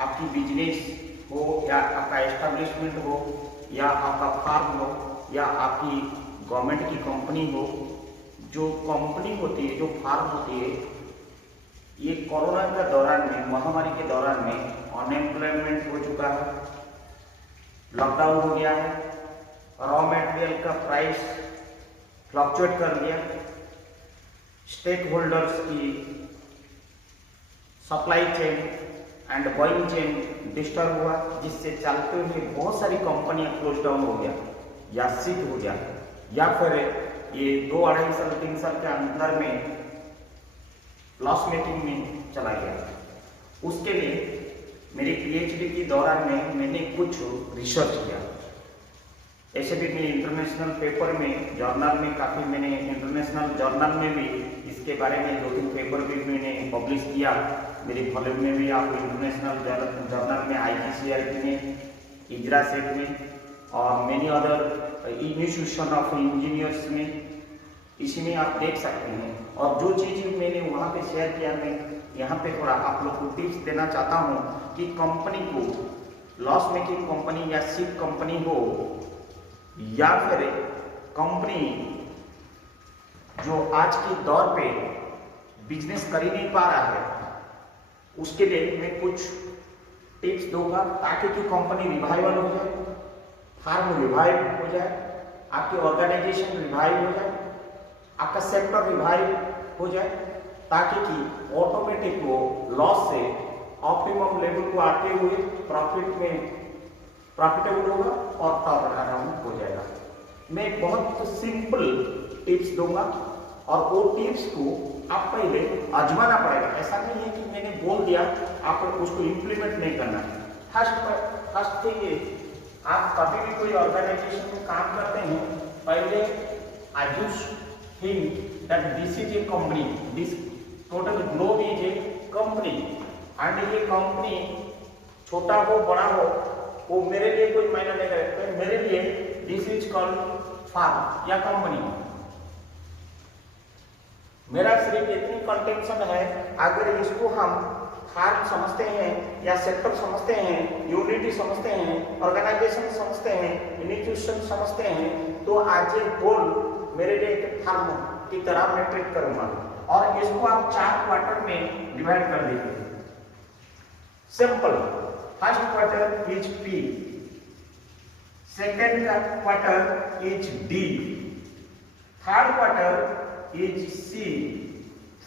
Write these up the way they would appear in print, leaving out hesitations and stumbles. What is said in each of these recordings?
आपकी बिजनेस हो या आपका एस्टेब्लिशमेंट हो या आपका फार्म हो या आपकी गवर्नमेंट की कंपनी हो, जो कंपनी होती है, जो फार्म होती है, ये कोरोना के दौरान में, महामारी के दौरान में अनएम्प्लॉयमेंट हो चुका है, लॉकडाउन हो गया है, रॉ मटेरियल का प्राइस फ्लक्चुएट कर गया, स्टेक होल्डर्स की supply chain and Boeing chain disturb हुआ, जिससे चलते हुए बहुत सारी कंपनियां क्लोज डाउन हो गया या शिफ्ट हो गया, या फिर ये 2-2.5 साल 3 साल के अंदर में लॉस मेकिंग में चला गया। उसके लिए मेरी पीएचडी के दौरान में मैंने कुछ रिसर्च किया। ऐसे भी मैंने इंटरनेशनल पेपर में, जर्नल में काफ़ी, मैंने इंटरनेशनल जर्नल में भी इसके बारे में 2-3 पेपर भी मैंने पब्लिश किया। मेरे वॉल्यूम में भी आप इंटरनेशनल जर्नल में, IGCRT में, इजरा सेट में और many other institution of engineers में, इसमें आप देख सकते हैं। और जो चीज़ मैंने वहाँ पे शेयर किया, मैं यहाँ पे थोड़ा आप लोग को टिप्स देना चाहता हूँ कि कंपनी को, लॉस मेकिंग कंपनी या शिप कंपनी हो या फिर कंपनी जो आज के दौर पे बिजनेस कर ही नहीं पा रहा है, उसके लिए मैं कुछ टिप्स दूंगा ताकि कि कंपनी रिवाइवल हो जाए, फार्म रिवाइव हो जाए, आपकी ऑर्गेनाइजेशन रिवाइव हो जाए, आपका सेक्टर रिवाइव हो जाए, ताकि कि ऑटोमेटिक वो लॉस से ऑप्टिमम लेवल को आते हुए प्रॉफिट में प्रॉफिटेबल होगा और टर्न अराउंड हो जाएगा। मैं बहुत सिंपल टिप्स दूंगा और वो टिप्स को आप पहले आजमाना पड़ेगा। ऐसा नहीं है कि मैंने बोल दिया आपको उसको इम्प्लीमेंट नहीं करना है। फर्स्ट थिंग ये, आप कभी भी कोई ऑर्गेनाइजेशन में काम करते हैं, पहले I just think that this is a company, this total globe is a company, and ये कंपनी छोटा हो बड़ा हो वो मेरे लिए कोई मायना नहीं करेगा। मेरे लिए दिस इज कॉल्ड फार्म या कंपनी। मेरा सिर्फ इतनी कंटेंशन है, अगर इसको हम फार्म समझते हैं या सेक्टर समझते हैं, यूनिटी समझते हैं, ऑर्गेनाइजेशन समझते हैं, इंस्टीट्यूशन समझते हैं, तो आज ये गोल मेरे लिए एक फार्म की तरह मैं ट्रीट करूंगा। और इसको आप 4 क्वार्टर में डिवाइड कर दीजिए। Simple, first quarter is P, second quarter is D, third quarter is C,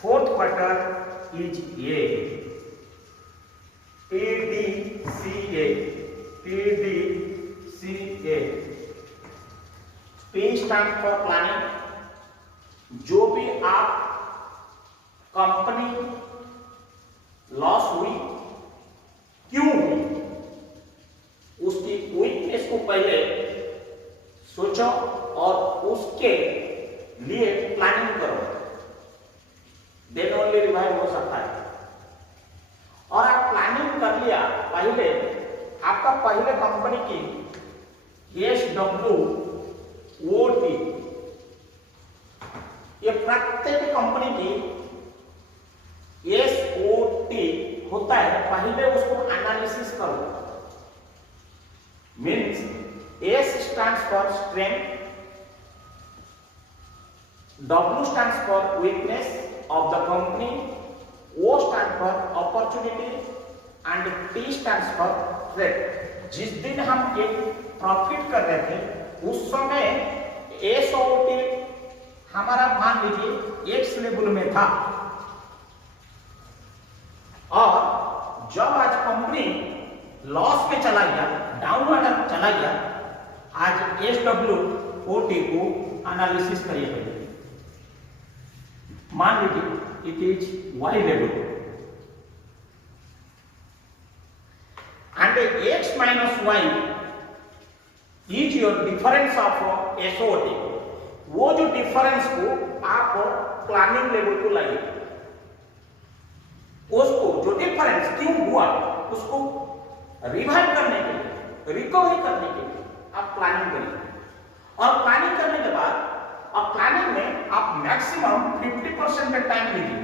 fourth quarter is A, PDCA, PDCA। P stand for planning. जो भी आप कंपनी लॉस हुई, क्यों हुई, उसकी वीकनेस को पहले सोचो और उसके लिए प्लानिंग करो, देन ओनली रिवाइव हो सकता है। और आप प्लानिंग कर लिया, पहले आपका पहले कंपनी की SWOT, ये प्रत्येक कंपनी की SWOT होता है, पहले उसको एनालिसिस करो। Means S stands for strength, W stands for weakness of the company, O stands for opportunity and T stands for threat। जिस दिन हम एक प्रॉफिट कर रहे थे, उस समय SWOT हमारा मान लीजिए X लेवल में था, और जब आज कंपनी लॉस में चला गया, डाउनवर्ड चला गया, आज SWOT को एनालिसिस करिए। पहले मान लीजिए it is Y level and X minus Y is your difference of SWOT। वो जो डिफरेंस को आप प्लानिंग लेवल को लाइए, उसको जो डिफरेंस क्यों हुआ उसको रिवाइव करने के लिए, रिकवरी करने के लिए आप प्लानिंग करिए। और प्लानिंग करने के बाद अब प्लानिंग में आप मैक्सिमम 50% का टाइम लीजिए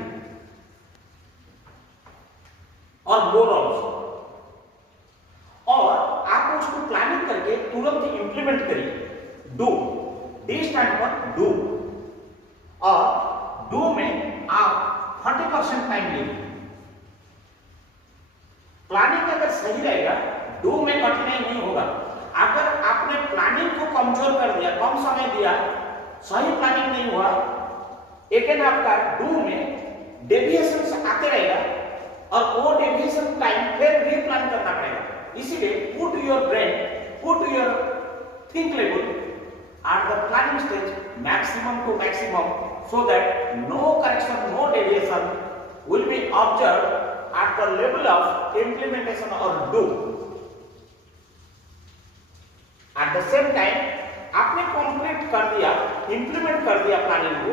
और गोल ऑल्सो। प्लानिंग करके तुरंत इंप्लीमेंट करिए। Do, D stand for do, और डू में आप 40% टाइम लीजिए। प्लानिंग अगर सही रहेगा, डू में कठिनाई नहीं होगा। अगर आपने प्लानिंग को कमजोर कर दिया, कम समय दिया, सही प्लानिंग नहीं हुआ, लेकिन आपका डू में डेविएशन आते रहेगा और वो डेविएशन टाइम फिर रीप्लान करना पड़ेगा। इसीलिए put your brain, put your think level at the planning stage maximum to maximum, so that no correction, no deviation will be observed at the level of implementation or do. At the same time आपने कंप्लीट कर दिया, इंप्लीमेंट कर दिया प्लानिंग को,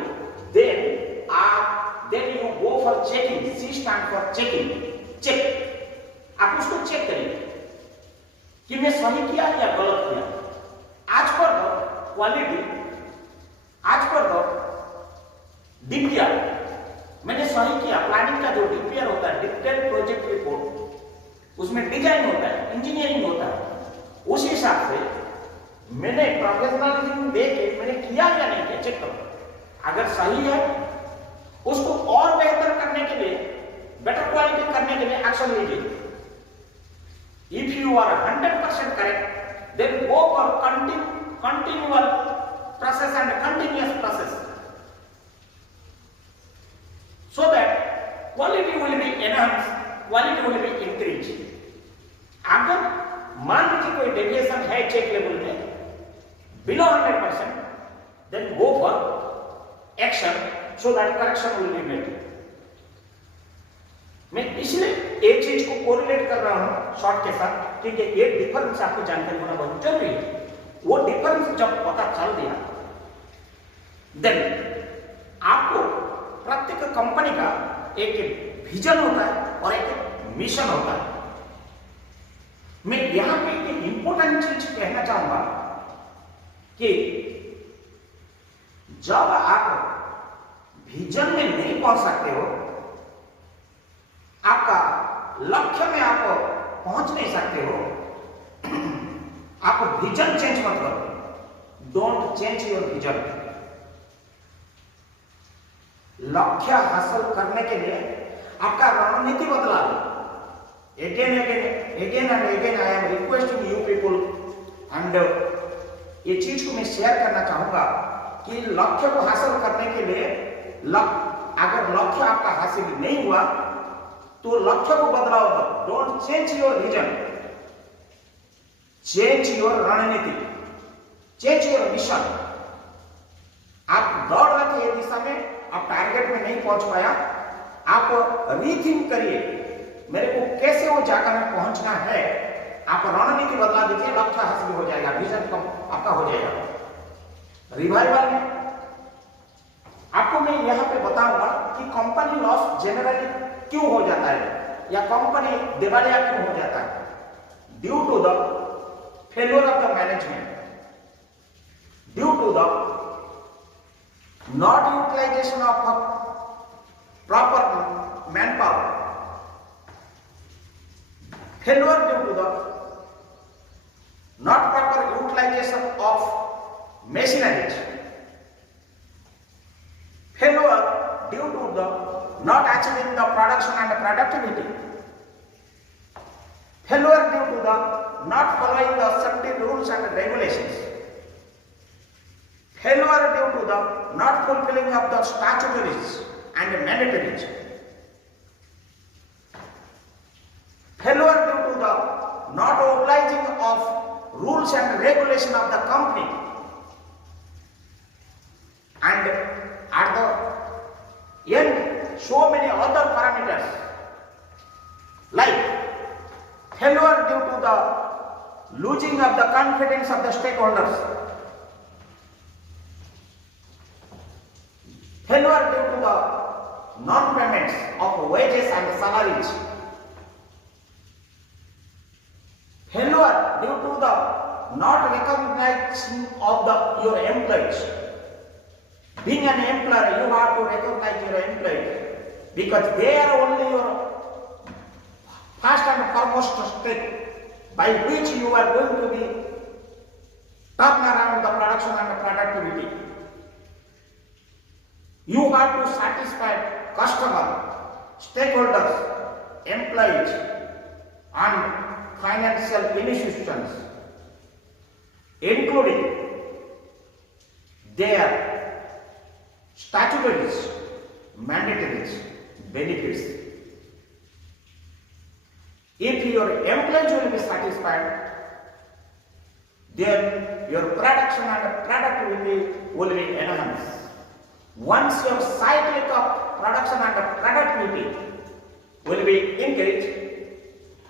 then you go for checking. C stand for checking, check। आप उसको चेक करिए कि मैं सही किया या गलत किया। आज पर क्वालिटी, आज पर डीपीआर मैंने सही किया। प्लानिंग का जो डीपीआर होता है, डिटेल्ड प्रोजेक्ट रिपोर्ट, उसमें डिजाइन होता है, इंजीनियरिंग होता है। उस हिसाब से मैंने प्रोफेशनलिज्म देके मैंने किया या नहीं किया चेक करो। अगर सही है, उसको और बेहतर करने के लिए, बेटर क्वालिटी करने के लिए एक्शन लीजिए। If you are 100% correct, then go for continual process and continuous process, so that quality will be enhanced, quality will be increased. अगर मान लीजिए कोई डेविएशन है चेक लेवल में below 100%, then go for action so that correction will be made. मैं इसलिए एक चीज को कोरिलेट कर रहा हूं शॉर्ट के साथ, क्योंकि ये डिफरेंस आपको जानकारी होना बहुत जरूरी है। वो डिफरेंस जब पता चल दिया, देन आपको प्रत्येक कंपनी का एक विजन होता है और एक मिशन होता है। मैं यहां पे एक इंपॉर्टेंट चीज कहना चाहूंगा कि जब आप विजन में नहीं पहुंच सकते हो, आपका लक्ष्य में आप पहुंच नहीं सकते हो, आप विजन चेंज मत करो। Don't change your vision. लक्ष्य हासिल करने के लिए आपका रणनीति बदला लो। again and again I am requesting you people, and ये चीज को मैं शेयर करना चाहूंगा कि लक्ष्य को हासिल करने के लिए अगर लक्ष्य आपका हासिल नहीं हुआ तो लक्ष्य को बदलाव मत। Don't change your vision, change your रणनीति, चेंज योर मिशन। आप दौड़ रहे थे ये दिशा में, आप टारगेट में नहीं पहुंच पाया, आप रीथिंक करिए मेरे को कैसे वो जगह में पहुंचना है। आप रणनीति बदला दीजिए, लक्ष्य हासिल हो जाएगा, विजन आपका हो जाएगा। रिवाइवल में आपको मैं यहां पे बताऊंगा कि कंपनी लॉस जनरली क्यों हो जाता है या कंपनी दिवालिया क्यों हो जाता है। Due to the failure of the management, due to the not utilization of proper manpower, failure due to the not proper utilization of machinery, failure due to the not achieving the production and productivity, failure due to the not following the safety rules and regulations, failure due to the not fulfilling of the statutories and mandatories, failure due to the not obliging of rules and regulation of the company, and at the end so many other parameters like failure due to the losing of the confidence of the stakeholders, failure due to the non-payments of wages and salaries, failure due to the not recognizing of your employees. Being an employer, you have to recognize your employees because they are only your first and foremost step by which you are going to be turn around the production and productivity. You have to satisfy customer, stakeholders, employees, and financial institutions, including their statutories, mandatories, benefits. If your employees will be satisfied, then your production and productivity will be enhanced. Once your cycle of production and productivity will be increased,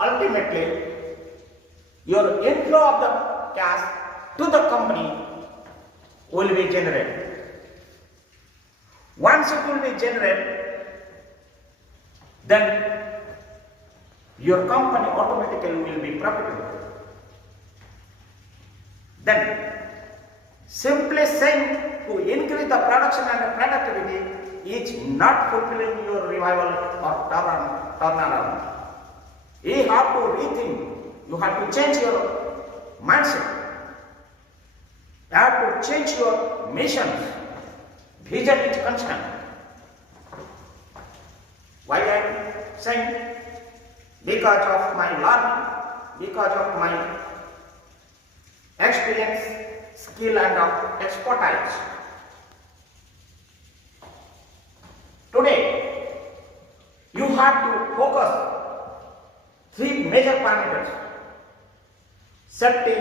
ultimately your inflow of the cash to the company will be generated. Once it will be generated, then your company automatically will be profitable. Then, simply saying to increase the production and productivity is not fulfilling your revival or turnaround. You have to rethink, you have to change your mindset, you have to change your mission. Vision is concerned. Why I am saying? Because of my learning, because of my experience, skill and expertise. Today, you have to focus three major parameters: safety,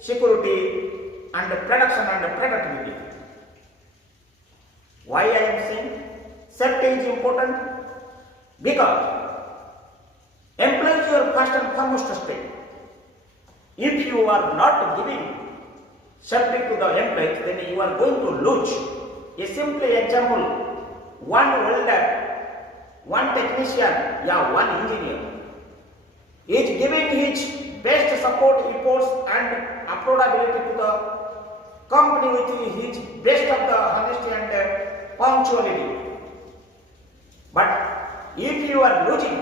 security, and production and productivity. Why I am saying safety is important? Because employees are first and foremost stake. If you are not giving safety to the employees, then you are going to lose. A simple example: one welder, one technician, one engineer is giving his best support efforts and affordability to the company with his best of the honesty and punctuality. But if you are losing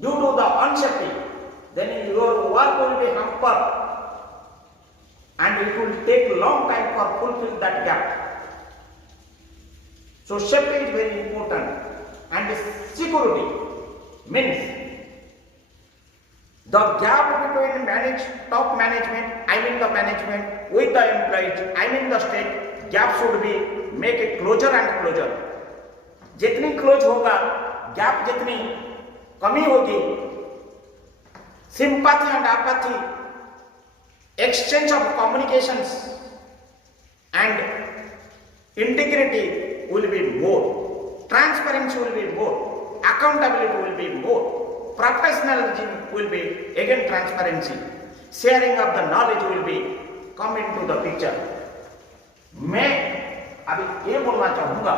due to the unsafety, then your work will be hampered and it will take long time for fulfill that gap. So safety is very important, and security means the gap between top management, the management with the employees, the state, gap should be make it closer and closer. जितनी क्लोज होगा गैप, जितनी कमी होगी, sympathy and apathy, exchange of communications and integrity will be more, transparency will be more, accountability will be more, professionalism will be again transparency, sharing of the knowledge will be come into the picture. मैं अभी ये बोलना चाहूंगा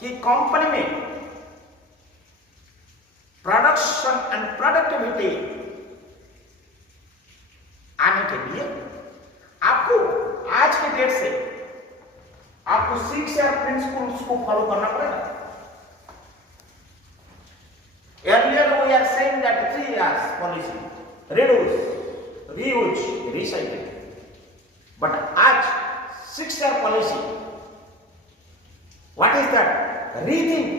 कि कंपनी में production and productivity आने के लिए आपको आज के डेट से आपको 6R प्रिंसिपल्स को फॉलो करना पड़ेगा. Earlier we are saying that 3R's policy: reduce, reuse, recycle. But आज 6R policy, what is that? Rethink.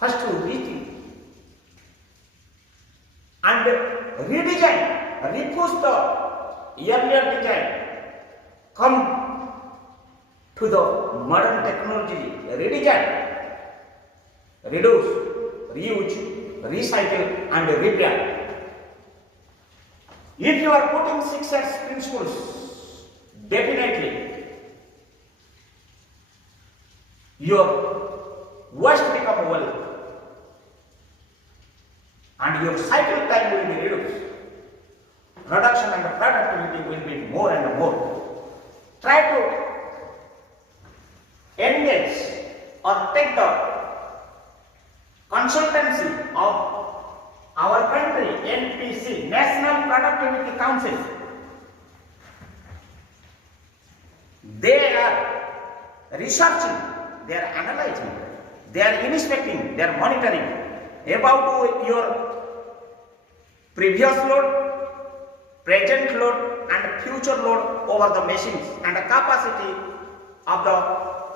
First to rethink and redesign, repush the earlier design, come to the modern technology, redesign, reduce, reuse, recycle and repair. If you are putting 6R principles, definitely your waste become wealth and your cycle time will be reduced. Production and productivity will be more and more. Try to engage or take the consultancy of our country, NPC, National Productivity Council. They are researching, they are analyzing, they are inspecting, they are monitoring about your previous load, present load and future load over the machines and the capacity of the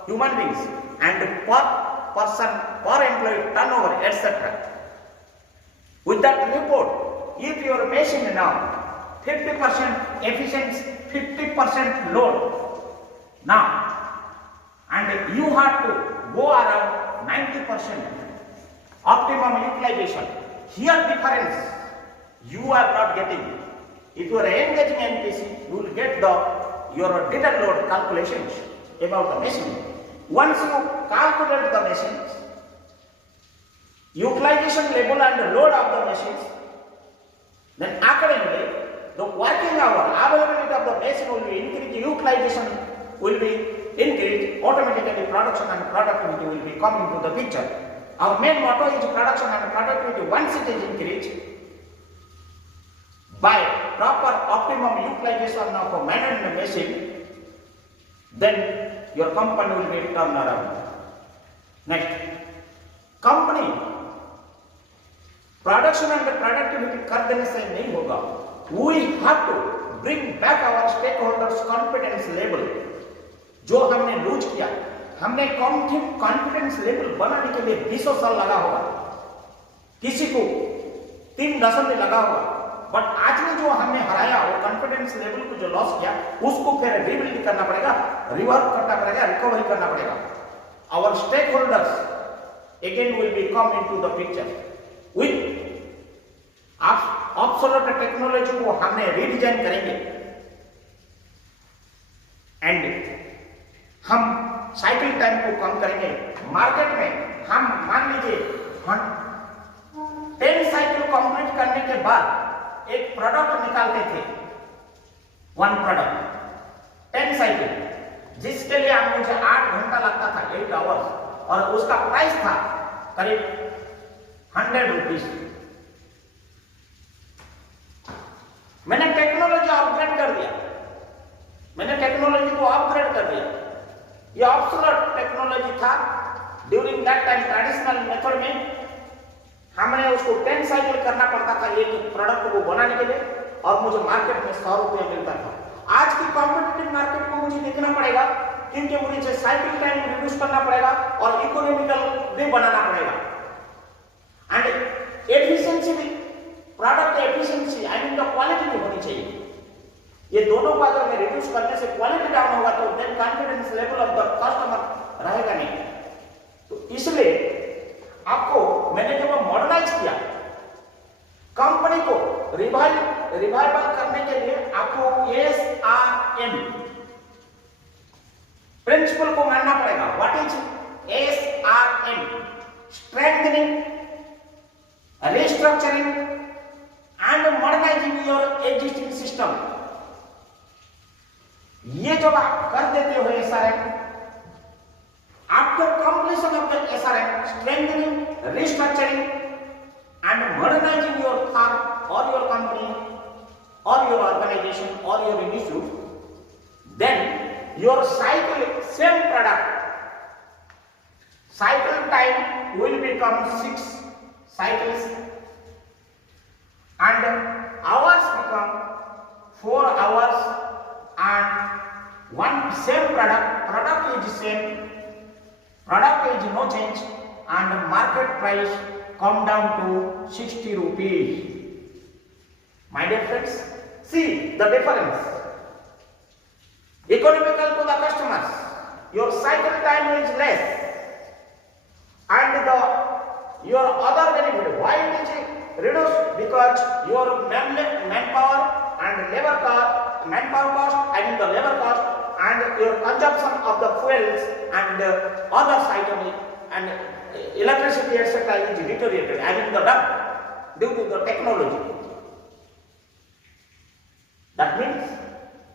human beings and per person, per employee turnover, etc. With that report, if your machine now 50% efficiency, 50% load now, and you have to go around 90% optimum utilization. Here difference you are not getting. If you are engaging NPC, you will get your detailed load calculations about the machine. Once you calculate the machines, utilization level and the load of the machines, then accordingly the working hour, availability of the machine will be increased, utilization will be increased, automatically production and productivity will be coming to the picture. Our main motto is production and productivity. Once it is increased by proper optimum utilization of a management machine, then your company will be turned around. Next, company production and productivity कर देने से नहीं होगा. We have to bring back our stakeholders confidence level. जो हमने लूज किया, हमने confidence level बनाने के लिए 20 साल लगा होगा, किसी को 3 दशक में लगा होगा, बट आज में जो हमने हराया वो कॉन्फिडेंस लेवल को जो लॉस किया उसको फिर रिबिल्ड करना पड़ेगा, रिवर्क करना पड़ेगा, रिकवरी करना पड़ेगा. Our stakeholders again will be come into the picture. With absolute technology को हमने रीडिजाइन करेंगे एंड हम साइकिल टाइम को कम करेंगे. मार्केट में हम मान लीजिए 10 साइकिल कंप्लीट करने के बाद एक प्रोडक्ट निकालते थे, 1 प्रोडक्ट 10 साइकिल, जिसके लिए हम मुझे 8 घंटा लगता था, 8 आवर्स, और उसका प्राइस था करीब 100 रुपीज. मैंने टेक्नोलॉजी अपग्रेड कर दिया, मैंने टेक्नोलॉजी को अपग्रेड कर दिया. ये ऑब्सोल्यूट टेक्नोलॉजी था. During that time traditional method में हमने उसको 10 साइकिल करना पड़ता था एक प्रोडक्ट को बनाने के लिए, और मुझे मार्केट में 100 रुपये मिलता था. आज की कॉम्पिटिटिव मार्केट को मुझे देखना पड़ेगा, क्योंकि मुझे साइकिल टाइम रिड्यूस करना पड़ेगा और इकोनॉमिकल भी बनाना पड़ेगा. एंड एफिशिएंसी भी, product efficiency I mean the quality भी होनी चाहिए. ये दोनों को अगर मैं रिड्यूस करने से क्वालिटी डाउन होगा तो then confidence level of the customer रहेगा नहीं. तो इसलिए आपको मैंने जब मॉडर्नाइज किया, कंपनी को रिवाइवल करने के लिए आपको SRM प्रिंसिपल को मानना पड़ेगा. What is SRM? Strengthening, restructuring and modernising your existing system. ये जब आप कर देते हो SRM, after completion of the SRM, strengthening, restructuring and modernising your firm और योर कंपनी और योर ऑर्गेनाइजेशन और your institute, then your cycle, same product, cycle time will become 6 cycles and hours become 4 hours, and one same product is same, product is no change, and market price come down to 60 rupees. My dear friends, see the difference. Economical to the customers, your cycle time is less, and your other benefit, why it is reduced? Because your manpower and labor cost, manpower cost, I mean the labor cost, and your consumption of the fuels and other items and electricity etc. is deteriorated, I mean the dump due to the technology. That means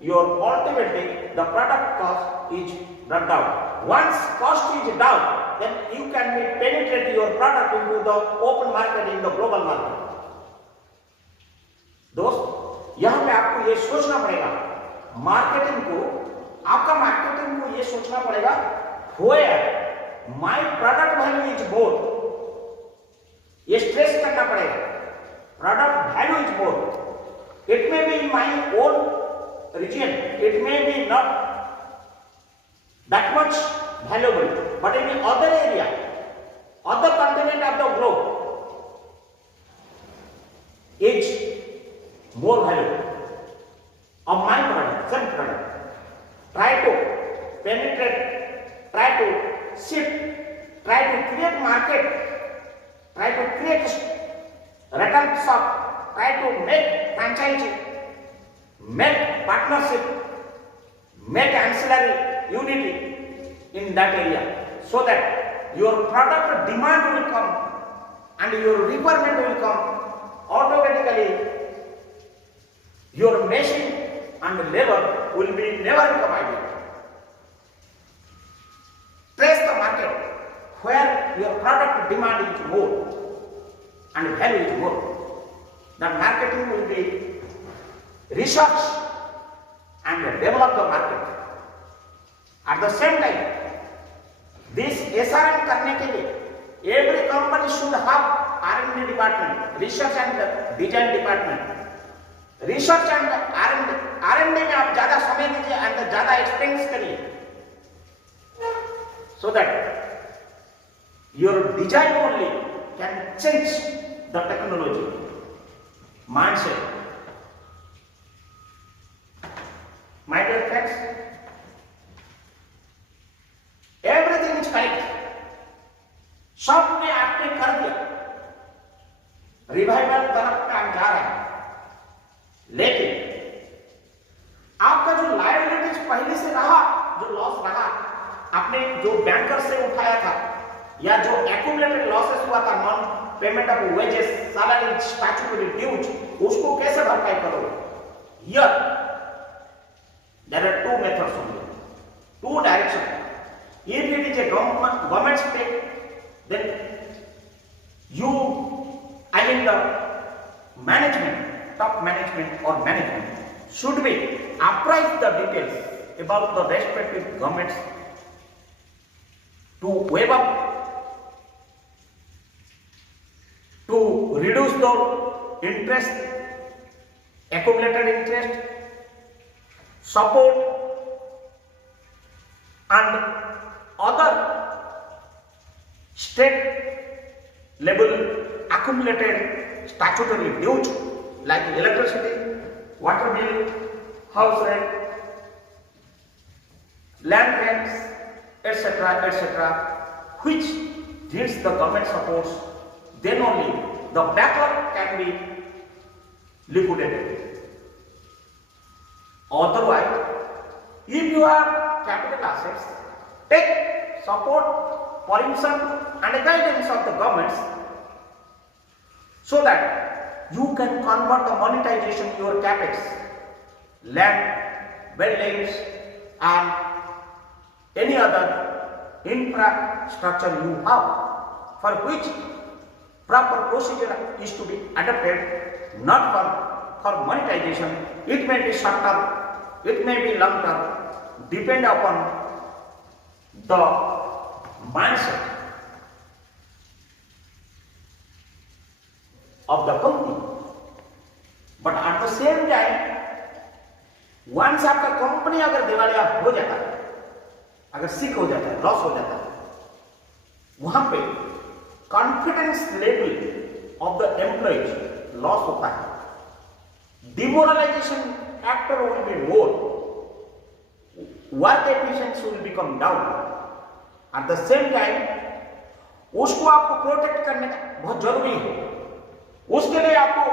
your ultimately the product cost is brought down. Once cost is down, then you can penetrate your product into the open market, in the global market. दोस्त, यहाँ पे आपको ये सोचना पड़ेगा, मार्केटिंग को, आपका मार्केटिंग को ये सोचना पड़ेगा, where my product value is more, ये स्ट्रेस करना पड़ेगा. product value is more. It may be in my own region, it may be not that much valuable, but in other area, other continent of the globe is more valuable of my product, same product. Try to penetrate, try to shift, try to create market, try to create retail shop, try to make franchising, make partnership, make ancillary unity in that area, so that your product demand will come and your requirement will come automatically. Your machine and labor will be never combined. Trace the market where your product demand is more and value is more. The marketing will be research and develop the market. At the same time, this SRM करने के लिए every company should have R&D department, research and design department. Research and R&D में आप ज्यादा समय दीजिए एंड ज्यादा एक्सपेंस करिए, so that your design only can change the technology mindset. My dear friends, everything is correct. सब में आपने कर दिया, रिवाइवल तरफ काम जा रहा है, लेकिन आपका जो लायबिलिटीज पहले से रहा, जो लॉस रहा, आपने जो बैंकर से उठाया था या जो एक्यूमुलेटेड लॉसेस हुआ था, non payment of wages, salary, statutory dues, उसको कैसे भरपाई करोगे? Here there are two methods only, two direction. If it is a government stake, then you, I mean the management, top management or management should be apprise the details about the respective governments to waive up, to reduce the interest, accumulated interest, support and other state level accumulated statutory dues like electricity, water bill, house rent, land rents, etc., which needs the government supports, then only the backlog can be liquidated. Otherwise, if you have capital assets, take support, permission and guidance of the governments so that you can convert the monetization your capex, land, buildings and any other infrastructure you have, for which proper procedure is to be adopted, not for monetization. It may be short term, it may be long term, depend upon the mindset of the company. But at the same time, once आपका कंपनी अगर दिवालिया हो जाता है, अगर सिक हो जाता है, लॉस हो जाता है, वहां पे confidence level of the employees loss होता है, demoralisation factor will be more, work efficiency will become down. Eight the same time उसको आपको प्रोटेक्ट करने का बहुत जरूरी है. उसके लिए आपको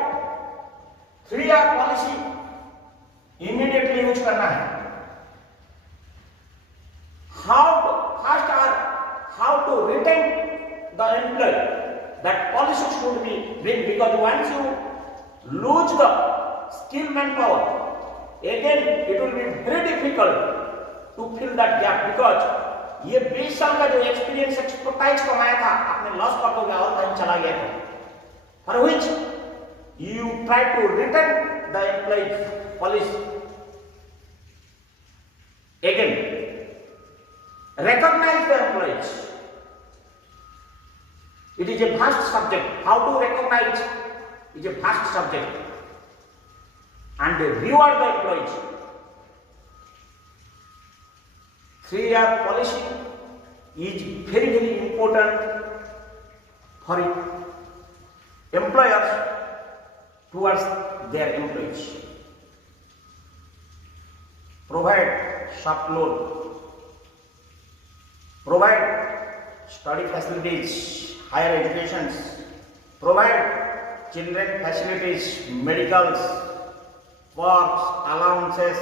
3R पॉलिसी इमीडिएटली यूज करना है. How to retain the employee, that policy should be built, because once you lose the skill manpower, again it will be very difficult to fill that gap, because ये 20 साल का जो experience expertise कमाया था आपने लॉस कर दोगे और टाइम चला गया था, for which you try to retain the employee policy. Again, recognize the employees. It is a vast subject. How to recognize is a vast subject, and reward the employees. 3-year policy is very, very important for employers towards their employees. Provide soft loan, provide study facilities, higher education, provide children facilities, medicals, works, allowances,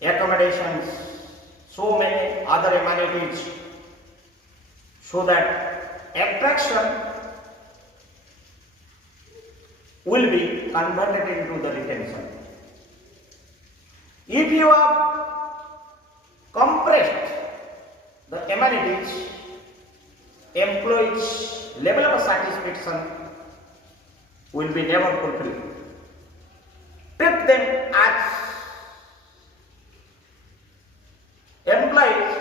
accommodations, so many other amenities, so that attraction will be converted into the retention. If you have compressed the amenities, employees' level of satisfaction will be never fulfilled. Treat them as employees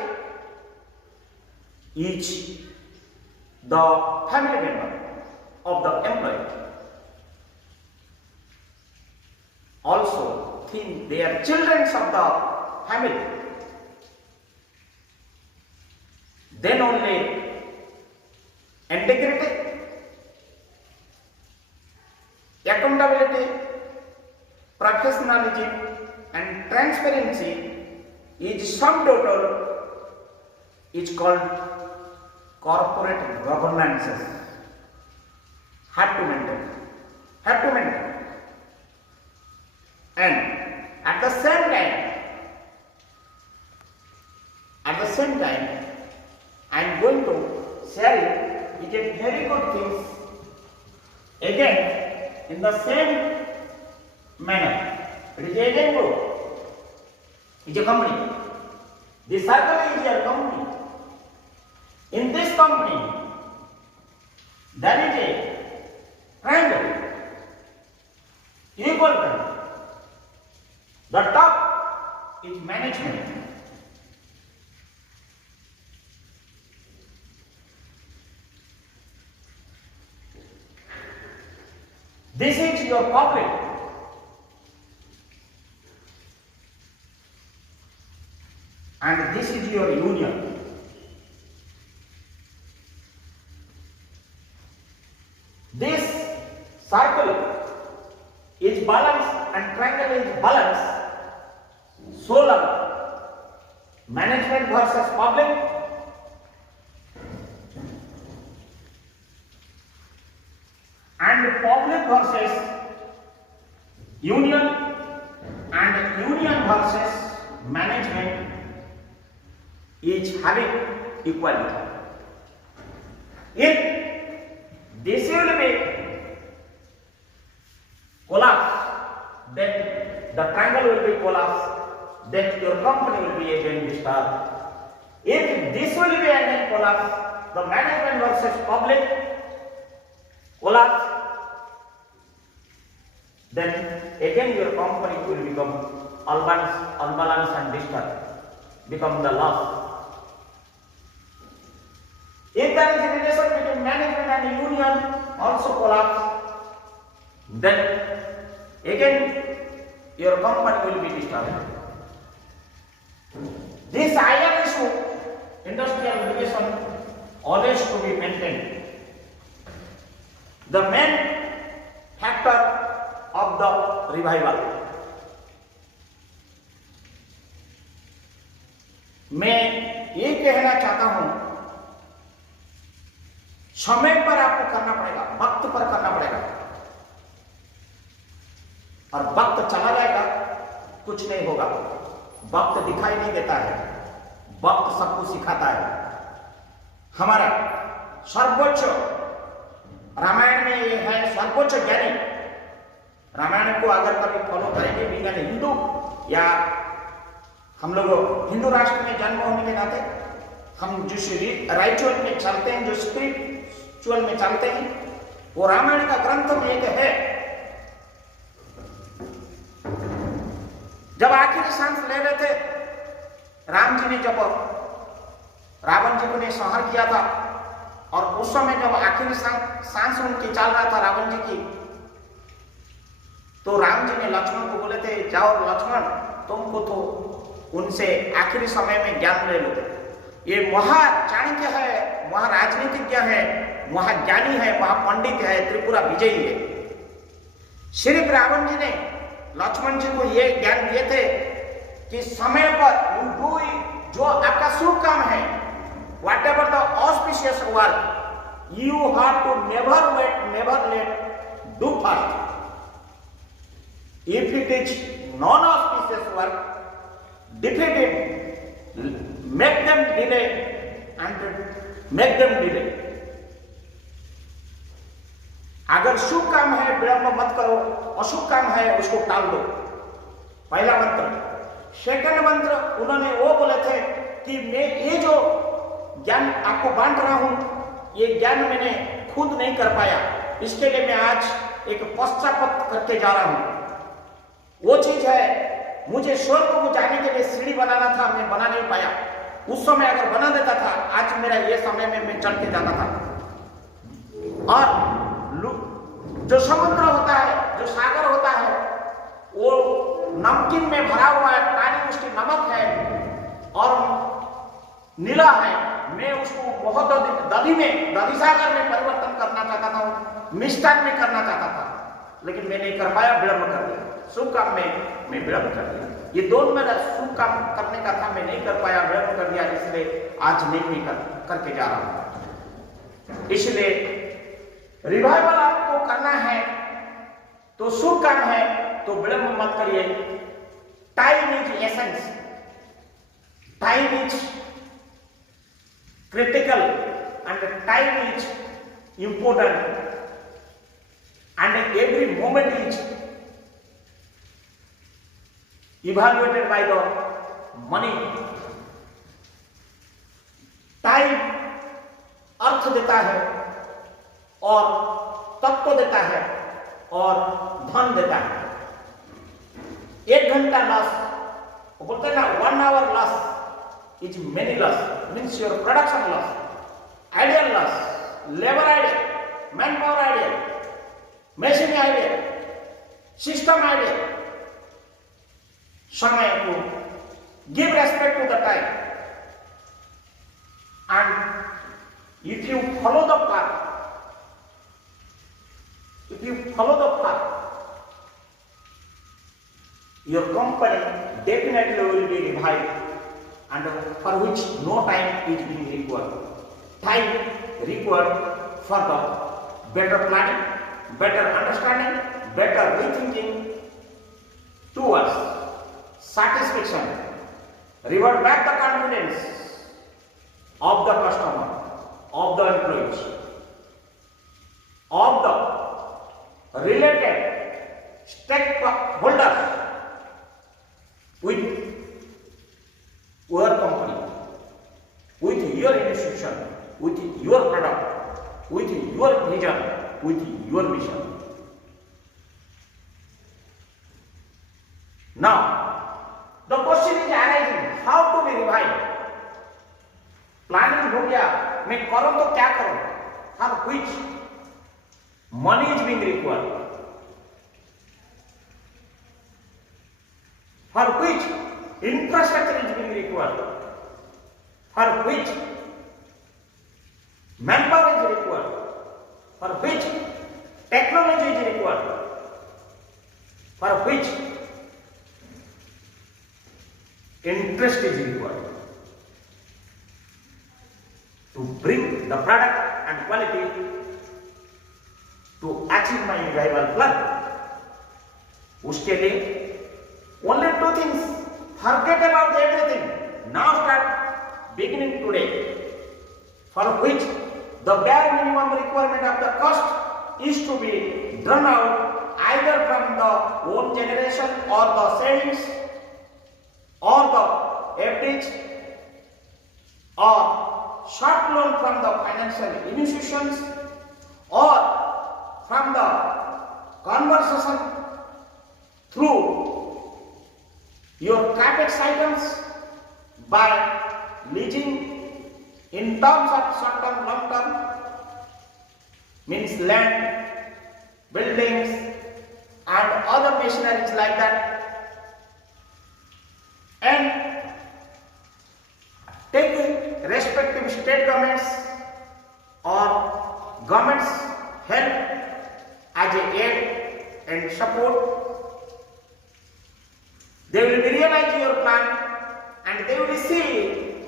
is the family member of the employee. Also think they are children of the family. Then only integrity, accountability, professionalism and transparency is sum total is called corporate governance. Have to maintain. And at the same time, I am going to share it is a very good thing. Again, in the same manner, it is agent group. It is a company. The circle is your company. In this company, there is a triangle, equal triangle. The top is management. This is your public. And this is your union. This circle is balanced and triangle is balanced. So long management versus public, and public versus union, and union versus management is having equality. If this will be collapse, then the triangle will be collapse, then your company will be again disturbed. If this will be again collapse, the management versus public collapse, then again your company will become unbalanced and disturbed, become the loss. If there is a relation between management and union also collapse, then again your company will be disturbed. This iron issue, industrial relation, always to be maintained. The main factor of the revival. मैं ये कहना चाहता हूं, समय पर आपको करना पड़ेगा, वक्त पर करना पड़ेगा, और वक्त चला जाएगा कुछ नहीं होगा। वक्त दिखाई नहीं देता है, वक्त सबको सिखाता है। हमारा सर्वोच्च रामायण में ये है, सर्वोच्च ज्ञानी। रामायण को अगर कभी फॉलो करेंगे बिना हिंदू या हम लोग हिंदू राष्ट्र में जन्म होने के नाते हम जिस राइचुअल में चलते हैं, जो स्पिरिचुअल में चलते हैं, वो रामायण का ग्रंथ में एक है। जब आखिरी सांस ले रहे थे राम जी ने, जब रावण जी को ने संहार किया था, और उस समय जब आखिरी सांस उनकी चल रहा था रावण जी की, तो राम जी ने लक्ष्मण को बोले थे, जाओ लक्ष्मण, तुमको तो उनसे आखिरी समय में ज्ञान ले लो। ये महाचाणक्य है, महाराजनीतिज्ञ है, महाज्ञानी है, महापंडित है, त्रिपुरा विजयी है। श्री रावण जी ने लक्ष्मण जी को ये ज्ञान दिए थे कि समय पर जो आपका शुभ काम है, whatever the auspicious work, you have to never late do first. If it is non-auspicious work, defeat it, make them delay and make them delay. अगर शुभ काम है विलंब मत करो, अशुभ काम है उसको टाल दो, पहला मंत्र। सेकंड मंत्र उन्होंने वो बोले थे कि मैं ये जो ज्ञान आपको बांट रहा हूं, ये ज्ञान मैंने खुद नहीं कर पाया, इसके लिए मैं आज एक पश्चाताप करके जा रहा हूं। वो चीज है, मुझे स्वर्ग को जाने के लिए सीढ़ी बनाना था, मैं बना नहीं पाया। उस समय अगर बना देता था, आज मेरा ये समय में मैं चढ़ के जाता था। और जो समुद्र होता है, जो सागर होता है, वो नमकीन में भरा हुआ है, पानी उसकी नमक है और नीला है। मैं उसको बहुत दधी सागर में परिवर्तन करना चाहता था, मिष्टान में करना चाहता था, लेकिन मैं नहीं कर पाया, विलंब कर दिया। शुभ काम में मैं विलंब कर दिया। ये दोनों मेरा शुभ काम करने का था, मैं नहीं कर पाया, विलंब कर दिया, इसलिए आज नहीं करके जा रहा हूं। इसलिए रिवाइवल आपको करना है तो शुभ काम है तो विलंब मत करिए। Time is essence, time is critical and time is important and every moment is evaluated by the money. Time अर्थ देता है और तत्व देता है और धन देता है। 1 घंटा लॉस, बोलते हैं ना, 1 hour loss is many loss, means your production loss, ideal loss, labour ideal, manpower ideal, machine ideal, system ideal. समय को give respect to the time and if you follow the path, your company definitely will be revived and for which no time is being required. Time required for the better planning, better understanding, better rethinking towards satisfaction, revert back the confidence of the customer, of the employees, of the related stakeholders with your company, with your institution, with your product, with your vision, with your mission. Now, the question is arising, how to be revived? Planning हो गया, मैं करूं तो क्या करूं? For which money is being required? For which infrastructure is being required? For which manpower is required? For which technology is required? For which interest is required? To bring the product and quality to achieve my revival plan. उसके लिए only 2 things. Forget about everything. Now start beginning today. For which the bare minimum requirement of the cost is to be drawn out either from the own generation or the savings or the average or short loan from the financial institutions or from the conversation through your capex items by leasing in terms of short term, long term, means land, buildings and other machineries like that, and take respective state governments or governments help as a aid and support. They will realize your plan and they will see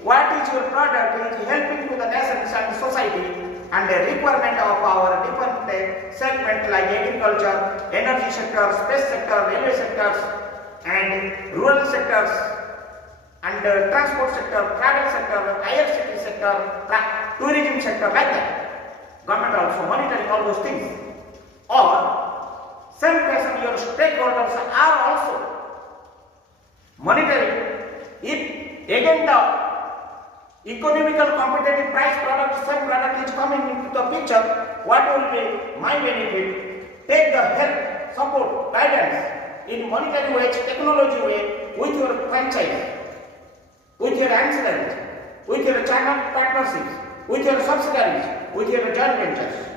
what is your product is helping to the nations and society and the requirement of our different segments like agriculture, energy sector, space sector, railway sectors and rural sectors and transport sector, travel sector, IRCT sector, tourism sector, like that. Government also monitoring all those things. Or same person, your stakeholders are also monitoring if again the economical competitive price product, same product is coming into the picture, what will be my benefit? Take the help, support, guidance in monetary ways, technology way, with your franchise, with your ancillaries, with your channel partnerships, with your subsidiaries, with your joint ventures.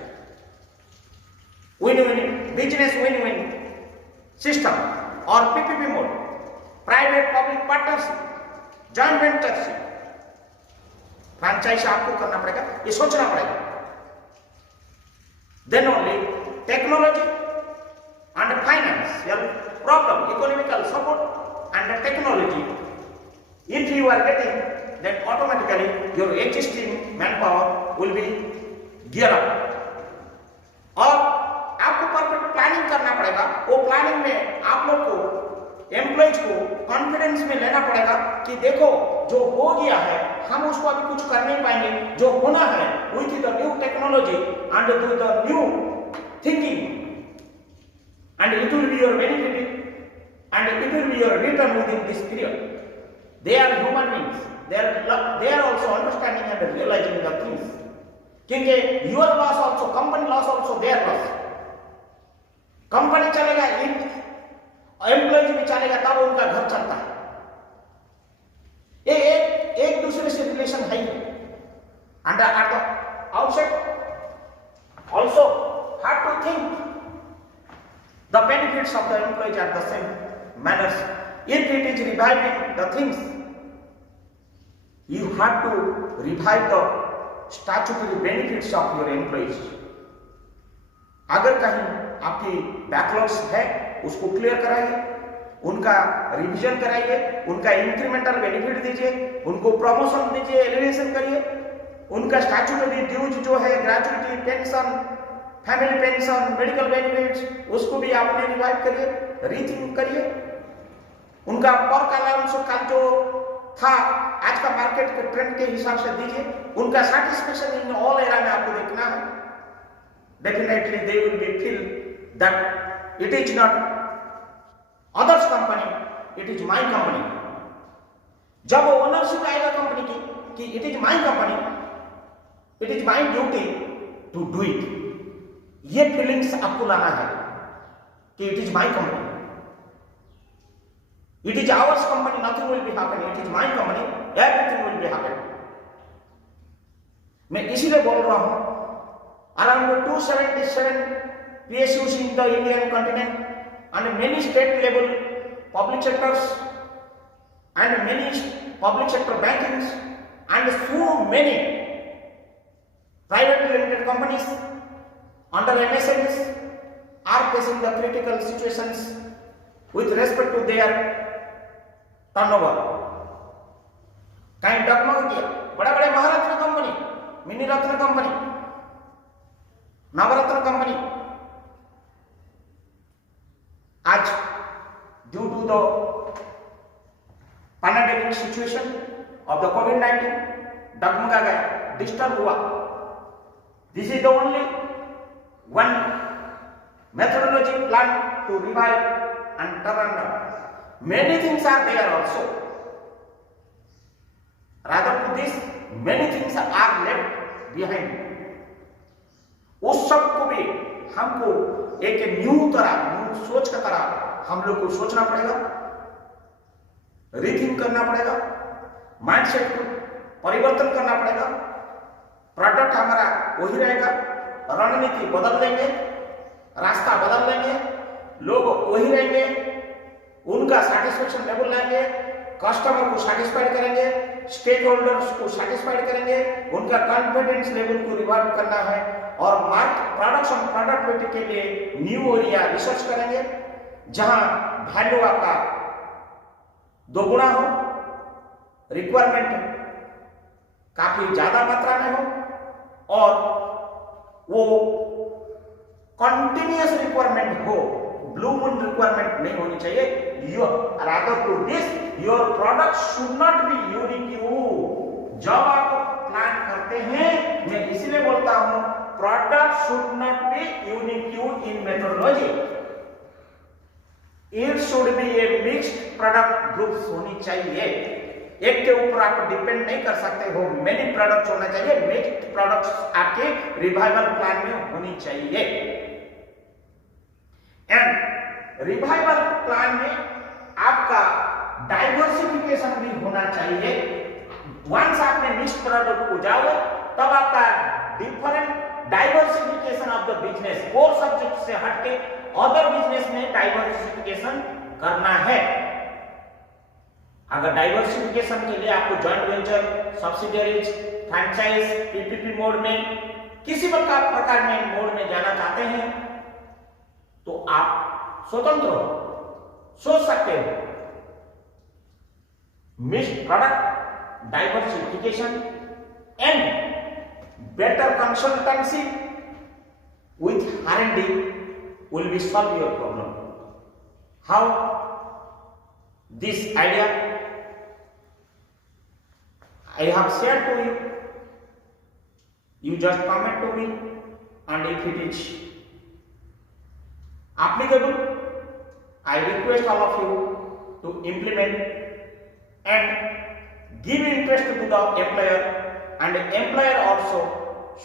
Win-win, business win-win system or PPP mode, private-public partnership, joint venture, franchise आपको करना पड़ेगा, ये सोचना पड़ेगा. Then only technology and financial problem, economical support and technology. If you are getting, then automatically your existing manpower will be gear up. और आपको perfect planning करना पड़ेगा. वो प्लानिंग में आप लोग को एम्प्लॉइज को कॉन्फिडेंस में लेना पड़ेगा कि देखो जो हो गया है हम उसको अभी कुछ कर नहीं पाएंगे, जो होना है with the new technology and with the new thinking and it will be your benefit and it will be your return within this period. They are human beings, they are also understanding and realizing the things. क्योंकि your loss also, company loss also their loss. Company चलेगा, एम्प्लॉइज भी चलेगा, तब उनका घर चलता है. ये एक दूसरे से रिलेशन है ही. And at the outset also have to think the benefits of the employees at the same manners. If it is reviving the things, you have to revive the statutory benefits of your employees. अगर कहीं आपकी बैकलॉग्स है उसको क्लियर कराइए, उनका रिवीजन कराइए, उनका incremental benefit दीजिए, उनको प्रमोशन दीजिए, एलिवेशन करिए, उनका स्टैट्यूटरी ड्यूज जो है gratuity, pension, family pension, medical benefits, उसको भी आपने रिवाइव करिए, रीथिंक करिए. उनका पर अलाउंस का जो था आज का मार्केट के ट्रेंड के हिसाब से दीजिए. उनका सैटिस्फैक्शन इन ऑल एरा में आपको देखना है. Definitely they will be feel that it is not others company, it is my company. जब ओनरशिप आएगा कंपनी की कि it is my company, it is my duty to do it, ये feelings आपको लाना है कि it is my company. It is ours company, nothing will be happening. It is my company, everything will be happening. मैं इसीलिए बोल रहा हूँ. Around 277 PSUs in the Indian continent and many state level public sectors and many public sector bankings and so many private limited companies under MSMEs are facing the critical situations with respect to their turnover. कहीं डगमग किया. बड़े बड़े Maharatna company, Miniratna company, Navratna company आज due to the pandemic situation of the कोविड-19 डगमगा गया, disturb हुआ. This is the only one methodology plan to revive and turn around. Many things are there also. Rather to this, many things are left behind. उस सब को भी हमको एक न्यू सोच का तरह हम लोग को सोचना पड़ेगा, रीथिंक करना पड़ेगा, माइंडसेट को परिवर्तन करना पड़ेगा. प्रोडक्ट हमारा वही रहेगा, रणनीति बदल देंगे, रास्ता बदल देंगे, लोग वही रहेंगे, उनका सैटिस्फैक्शन लेवल लाएंगे, कस्टमर को सेटिस्फाइड करेंगे, स्टेक होल्डर्स को सेटिस्फाइड करेंगे, उनका कॉन्फिडेंस लेवल को रिवाइव करना है और मार्केट प्रोडक्शन प्रोडक्टिविटी के लिए न्यू एरिया रिसर्च करेंगे जहां वैल्यू आपका दोगुना हो, रिक्वायरमेंट काफी ज्यादा मात्रा में हो और वो कंटिन्यूअस रिक्वायरमेंट हो, ब्लू मून रिक्वायरमेंट नहीं होनी चाहिए। Rather to this your product should not be unique you. जब आप प्लान करते हैं, मैं इसलिए बोलता हूं product should not be unique you in methodology, it should be a mixed product groups होनी चाहिए। एक के ऊपर आप डिपेंड नहीं कर सकते हो, मेनी प्रोडक्ट्स होना चाहिए, मिक्स्ड प्रोडक्ट्स आपके रिवाइवल प्लान में होनी चाहिए। एंड रिवाइवल प्लान में आपका डाइवर्सिफिकेशन भी होना चाहिए। वंस आपने मिक्स्ड प्रोडक्ट को जाओगे तब आपका different diversification of the business, core subject से हटके अदर बिजनेस में डाइवर्सिफिकेशन करना है। अगर डाइवर्सिफिकेशन के लिए आपको joint venture, subsidiaries, franchise, PPP mode में किसी प्रकार में मोड में जाना चाहते हैं तो आप स्वतंत्र हो, सोच सकते हो। Mixed product, diversification and better consultancy with R&D will be solve your problem. How this idea I have shared to you, you just comment to me, and if it is applicable, I request all of you to implement and give interest to the employer, and the employer also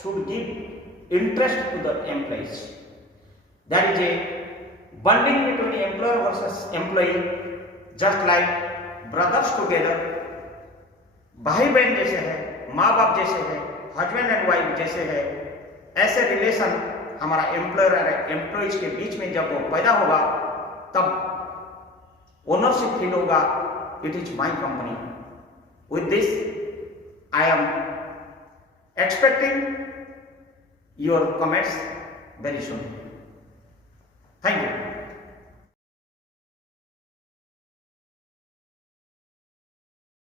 should give interest to the employees. There is a bonding between the employer versus employee, just like brothers together. भाई बहन जैसे है, माँ बाप जैसे है, husband and wife जैसे है, ऐसे रिलेशन हमारा एम्प्लॉयर और एम्प्लॉइज के बीच में जब वो पैदा होगा तब ओनरशिप फील होगा, it is my company. With this I am expecting your comments very soon. Thank you.